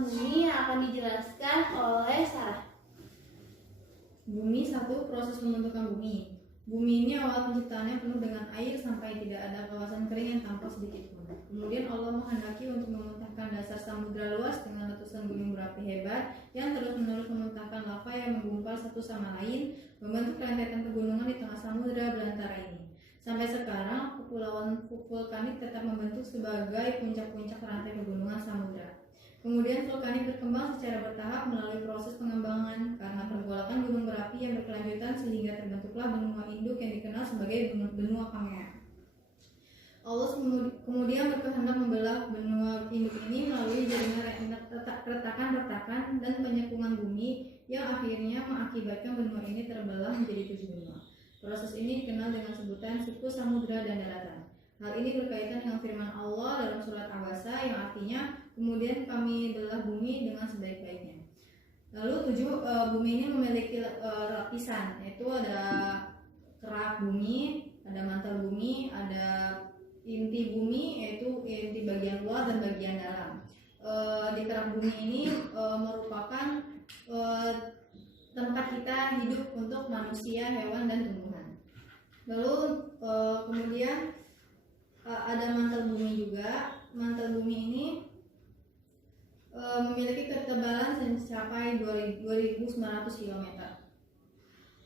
pembentukan bumi yang akan dijelaskan oleh Sarah. Bumi 1. Proses pembentukan bumi. Bumi ini awal penciptaannya penuh dengan air sampai tidak ada kawasan kering yang tampak sedikit pun. Kemudian Allah menghendaki untuk memuntahkan dasar samudra luas dengan letusan gunung berapi hebat yang terus-menerus memuntahkan lava yang menggumpal satu sama lain, membentuk rentetan pegunungan di tengah samudra belantara ini. Sampai sekarang, kepulauan vulkanik tetap membentuk sebagai puncak-puncak rantai pegunungan samudra. Kemudian vulkanik berkembang secara bertahap melalui proses pengembangan karena pergolakan gunung berapi yang berkelanjutan sehingga terbentuklah benua induk yang dikenal sebagai benua Pangea. Allah kemudian berkehendak membelah benua induk ini melalui jaringan retakan-retakan dan penyekungan bumi yang akhirnya mengakibatkan benua ini terbelah menjadi 7 benua. Proses ini dikenal dengan sebutan suku samudra dan daratan. Hal ini berkaitan dengan firman Allah dalam surat Abasa yang artinya kemudian kami belah bumi dengan sebaik-baiknya. Lalu 7, bumi ini memiliki lapisan, yaitu ada kerak bumi, ada mantel bumi, ada inti bumi, yaitu inti bagian luar dan bagian dalam. Di kerak bumi ini merupakan tempat kita hidup untuk manusia, hewan, dan tumbuhan. Lalu kemudian ada mantel bumi juga. Mantel bumi ini memiliki ketebalan mencapai 2.900 km.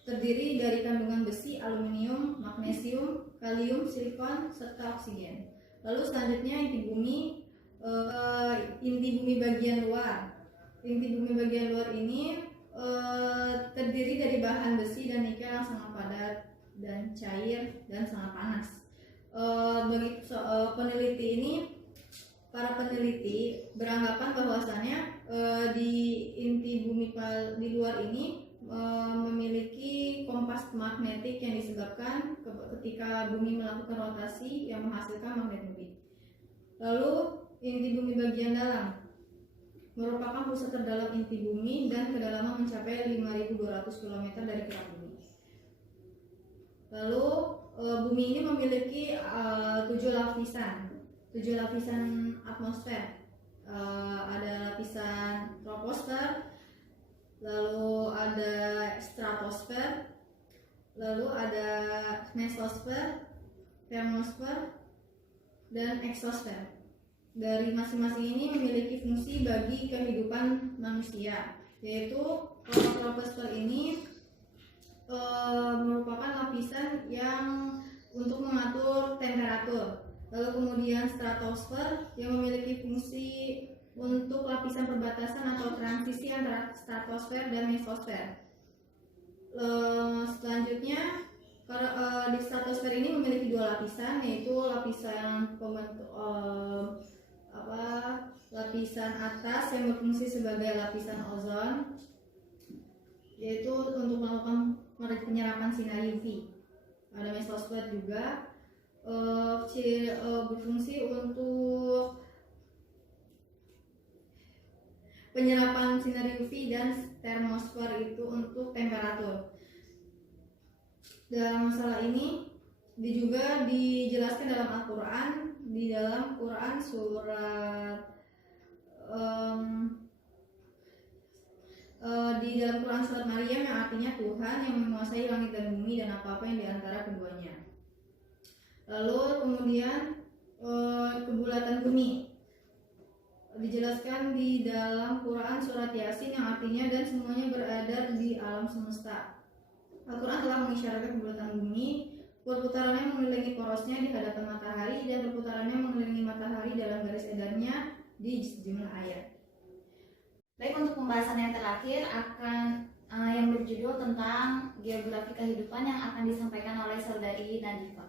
Terdiri dari kandungan besi, aluminium, magnesium, kalium, silikon, serta oksigen. Lalu selanjutnya inti bumi bagian luar. Inti bumi bagian luar ini terdiri dari bahan besi dan nikel yang sangat padat dan cair dan sangat panas. Para peneliti beranggapan bahwasannya di inti bumi di luar ini memiliki kompas magnetik yang disebabkan ketika bumi melakukan rotasi yang menghasilkan magnet bumi. Lalu inti bumi bagian dalam merupakan pusat terdalam inti bumi dan kedalaman mencapai 5.200 km dari kerak bumi. Lalu bumi ini memiliki 7 lapisan atmosfer. Ada lapisan troposfer, lalu ada stratosfer, lalu ada mesosfer, termosfer, dan eksosfer. Dari masing-masing ini memiliki fungsi bagi kehidupan manusia, yaitu troposfer ini merupakan lapisan yang untuk mengatur temperatur. Lalu kemudian stratosfer yang memiliki fungsi untuk lapisan perbatasan atau transisi antara stratosfer dan mesosfer. Selanjutnya di stratosfer ini memiliki 2 lapisan, yaitu lapisan lapisan atas yang berfungsi sebagai lapisan ozon, yaitu untuk melakukan penyerapan sinar UV. Ada mesosfer juga berfungsi untuk penyerapan sinar UV, dan termosfer itu untuk temperatur. Dalam masalah ini juga dijelaskan dalam Al-Quran, di dalam Quran surat Maryam yang artinya Tuhan yang menguasai langit dan bumi dan apa-apa yang diantara keduanya. Lalu kemudian kebulatan bumi dijelaskan di dalam Quran surat Yasin yang artinya dan semuanya berada di alam semesta. Al-Quran telah mengisyaratkan kebulatan bumi, perputarannya mengelilingi porosnya di hadapan matahari dan perputarannya mengelilingi matahari dalam garis edarnya di sejumlah ayat. Baik, untuk pembahasan yang terakhir akan yang berjudul tentang geografi kehidupan yang akan disampaikan oleh Saudari Najifah.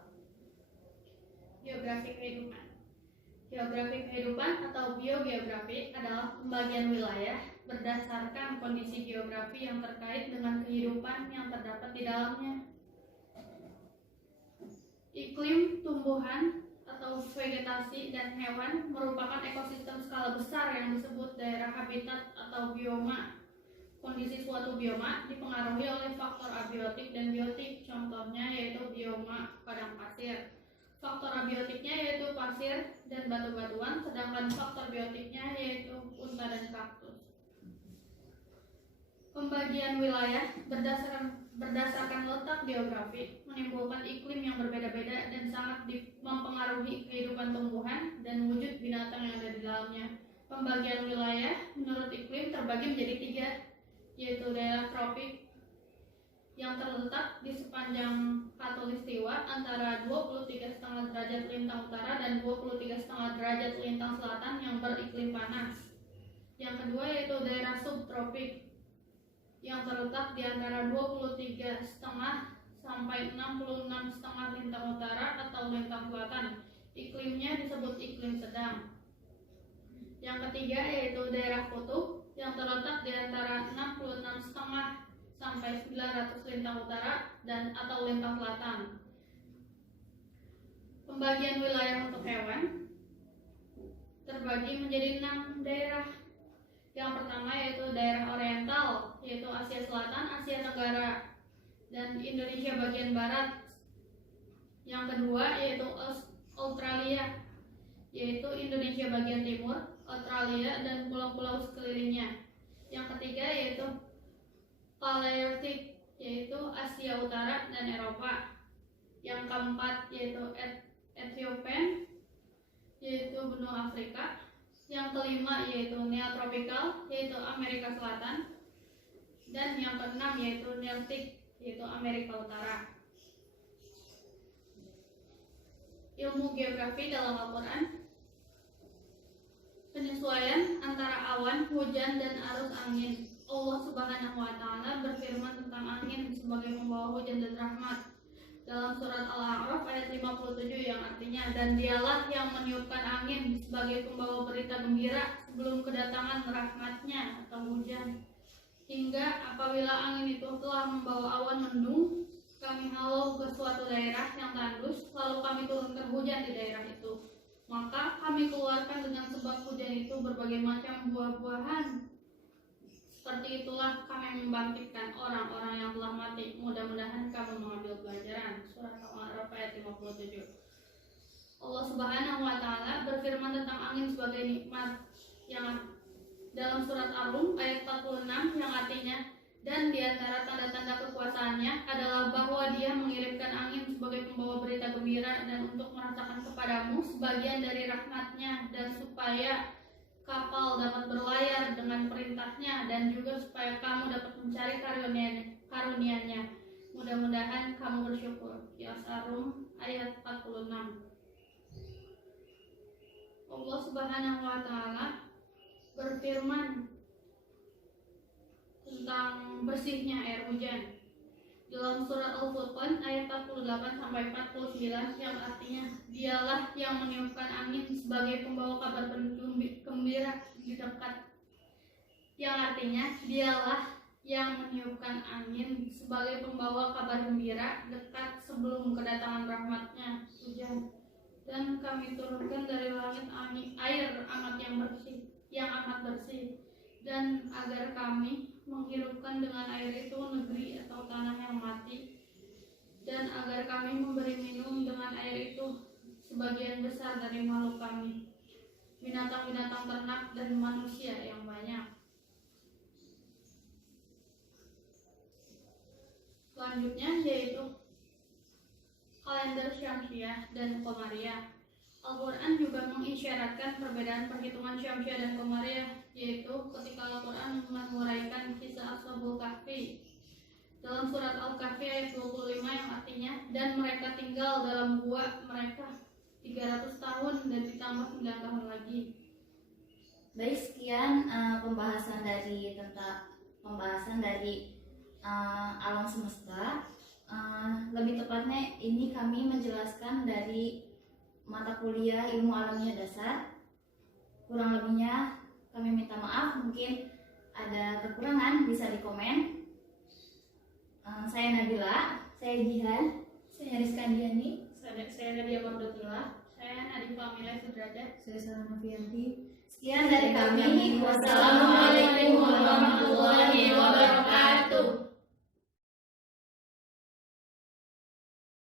Geografi kehidupan. Geografi kehidupan atau biogeografi adalah pembagian wilayah berdasarkan kondisi geografi yang terkait dengan kehidupan yang terdapat di dalamnya. Iklim, tumbuhan, atau vegetasi dan hewan merupakan ekosistem skala besar yang disebut daerah habitat atau bioma. Kondisi suatu bioma dipengaruhi oleh faktor abiotik dan biotik, contohnya yaitu bioma padang pasir. faktor abiotiknya yaitu pasir dan batu-batuan, sedangkan faktor biotiknya yaitu unta dan kaktus. Pembagian wilayah berdasarkan letak geografi menimbulkan iklim yang berbeda-beda dan sangat mempengaruhi kehidupan tumbuhan dan wujud binatang yang ada di dalamnya. Pembagian wilayah menurut iklim terbagi menjadi 3, yaitu daerah tropik yang terletak di sepanjang khatulistiwa antara 23,5 derajat lintang utara dan 23,5 derajat lintang selatan yang beriklim panas. Yang kedua yaitu daerah subtropik yang terletak di antara 23,5 sampai 66,5 lintang utara atau lintang selatan. Iklimnya disebut iklim sedang. Yang ketiga yaitu daerah kutub yang terletak di antara 66,5 sampai 900 lintang utara dan atau lintang selatan. Pembagian wilayah untuk hewan terbagi menjadi 6 daerah. Yang pertama yaitu daerah oriental, yaitu Asia Selatan, Asia Tenggara, dan Indonesia bagian barat. Yang kedua yaitu Australia, yaitu Indonesia bagian timur, Australia dan pulau-pulau sekelilingnya. Yang ketiga yaitu Palearctic, yaitu Asia Utara dan Eropa. Yang keempat yaitu Ethiopian, yaitu benua Afrika. Yang kelima yaitu Neotropikal, yaitu Amerika Selatan. Dan yang keenam yaitu Nearctic, yaitu Amerika Utara. Ilmu geografi dalam Al-Quran. Penyesuaian antara awan, hujan, dan arus angin. Allah Subhanahu wa Ta'ala berfirman tentang angin sebagai pembawa hujan dan rahmat dalam surat Al-A'raf ayat 57 yang artinya, dan dialah yang meniupkan angin sebagai pembawa berita gembira sebelum kedatangan rahmatnya atau hujan, hingga apabila angin itu telah membawa awan mendung, kami halau ke suatu daerah yang tandus, lalu kami turunkan hujan di daerah itu, maka kami keluarkan dengan sebab hujan itu berbagai macam buah-buahan. Seperti itulah kami membangkitkan orang-orang yang telah mati. Mudah-mudahan kamu mengambil pelajaran. Surat Al-A'raf ayat 57. Allah Subhanahu wa Ta'ala berfirman tentang angin sebagai nikmat yang dalam surat Ar-Rum ayat 46 yang artinya, dan di antara tanda-tanda kekuasaannya adalah bahwa Dia mengirimkan angin sebagai pembawa berita gembira dan untuk merasakan kepadamu sebagian dari rahmatnya, dan supaya kapal dapat berlayar dengan perintahnya, dan juga supaya kamu dapat mencari karunia-Nya. Mudah-mudahan kamu bersyukur. Yas Ar-Rum ayat 46. Allah Subhanahu wa Ta'ala berfirman tentang bersihnya air hujan dalam surat Al-Furqan ayat 48 sampai 49 yang artinya, dialah yang meniupkan angin sebagai pembawa kabar gembira di dekat. Yang artinya, dialah yang meniupkan angin sebagai pembawa kabar gembira dekat sebelum kedatangan rahmatnya hujan, dan kami turunkan dari langit air yang amat bersih, dan agar kami menghirupkan dengan air itu negeri atau tanah yang mati, dan agar kami memberi minum dengan air itu sebagian besar dari makhluk kami, binatang-binatang ternak dan manusia yang banyak. Selanjutnya yaitu kalender Syamsiah dan Qamariyah. Al-Quran juga mengisyaratkan perbedaan perhitungan Syamsiah dan Qamariyah, yaitu ketika Al-Quran menguraikan kisah Ashabul Kahfi dalam surat Al-Kahfi ayat 25 yang artinya, dan mereka tinggal dalam gua mereka 300 tahun dan ditambah 9 tahun lagi. Baik, sekian pembahasan dari alam semesta. Lebih tepatnya ini kami menjelaskan dari mata kuliah ilmu alamiah dasar. Kurang lebihnya kami minta maaf, mungkin ada kekurangan bisa dikomen. Saya Nabila, saya Jihan, saya Rizka Diani, Saya Nadia Mardotillah, saya Nadif Famila Sudrajat, Saya Sarah Novianti. sekian dari kami. Wassalamualaikum warahmatullahi wabarakatuh.